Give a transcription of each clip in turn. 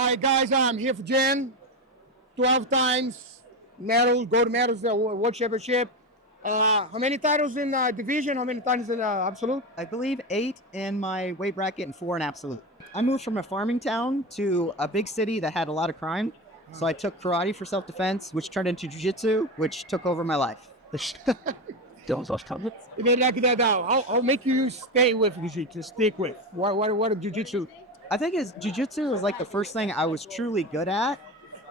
All right, guys, I'm here for Jen. 12 times medals, gold medals, world championship. How many titles in division? How many titles in absolute? I believe 8 in my weight bracket and 4 in absolute. I moved from a farming town to a big city that had a lot of crime. So I took karate for self-defense, which turned into Jiu Jitsu, which took over my life. They like that now. How make you stay with Jiu Jitsu, stick with? What Jiu Jitsu? I think Jiu Jitsu was like the first thing I was truly good at.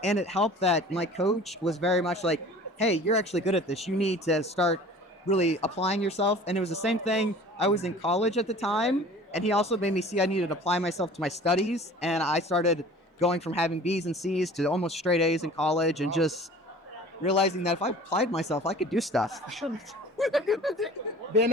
And it helped that my coach was very much like, hey, you're actually good at this. You need to start really applying yourself. And it was the same thing. I was in college at the time. And he also made me see I needed to apply myself to my studies. And I started going from having B's and C's to almost straight A's in college and just realizing that if I applied myself, I could do stuff. Then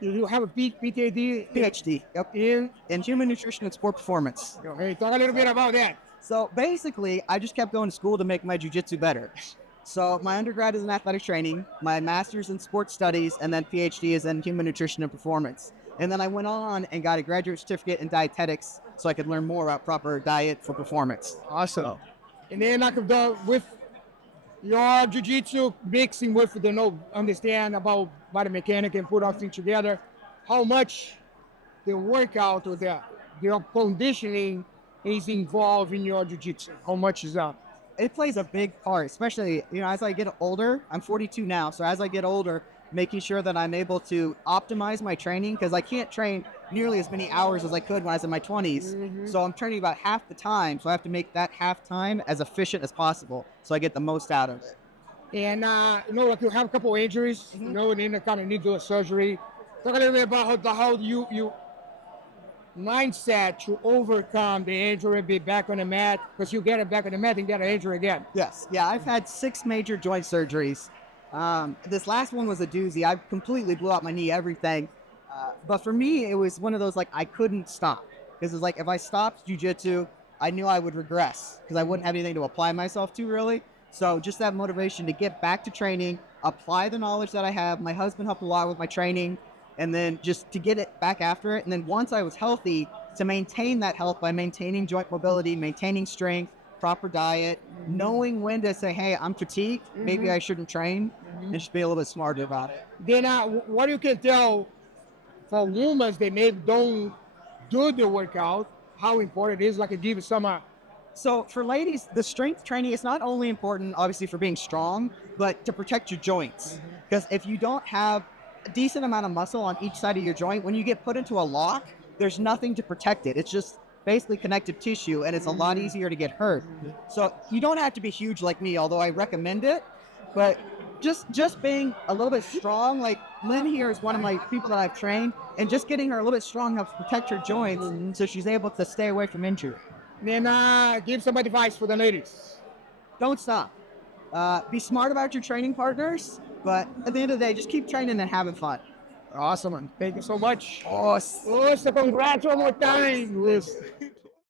you have a PhD, yep, in human nutrition and sport performance. Hey, talk a little bit about that. So basically, I just kept going to school to make my jiu-jitsu better. So my undergrad is in athletic training, my master's in sports studies, and then PhD is in human nutrition and performance. And then I went on and got a graduate certificate in dietetics so I could learn more about proper diet for performance. Awesome. And then with your jiu-jitsu mixing with the understand about biomechanics and put all things together, how much the workout or the conditioning is involved in your jiu-jitsu? How much is that? It plays a big part, especially, as I get older. I'm 42 now, so as I get older, making sure that I'm able to optimize my training, because I can't train nearly as many hours as I could when I was in my 20s. Mm-hmm. So I'm training about half the time, so I have to make that half time as efficient as possible so I get the most out of it. And, like you have a couple injuries, mm-hmm. And then you kind of need to do a surgery. Talk a little bit about how you mindset to overcome the injury, be back on the mat, because you get it back on the mat and get an injury again. Yes, yeah, I've had 6 major joint surgeries. This last one was a doozy. I completely blew out my knee, everything. But for me, it was one of those, I couldn't stop. Because it's like, if I stopped jiu-jitsu, I knew I would regress because I wouldn't have anything to apply myself to, really. So just that motivation to get back to training, apply the knowledge that I have. My husband helped a lot with my training, and then just to get it back after it. And then once I was healthy, to maintain that health by maintaining joint mobility, maintaining strength, proper diet, knowing when to say, hey, I'm fatigued, maybe I shouldn't train, and just be a little bit smarter about it. Then what you can tell for women, they maybe don't do the workout, how important it is, like a give some. So for ladies, the strength training is not only important, obviously, for being strong, but to protect your joints. Because if you don't have a decent amount of muscle on each side of your joint, when you get put into a lock, there's nothing to protect it. It's just basically connective tissue, and it's a lot easier to get hurt. So you don't have to be huge like me, although I recommend it, but just being a little bit strong. Like Lynn here is one of my people that I've trained, and just getting her a little bit strong enough to protect her joints so she's able to stay away from injury. Then give some advice for the ladies. Don't stop. Be smart about your training partners, but at the end of the day, just keep training and having fun. Awesome, man. Thank you so much. Awesome. Congrats one more time, Luis.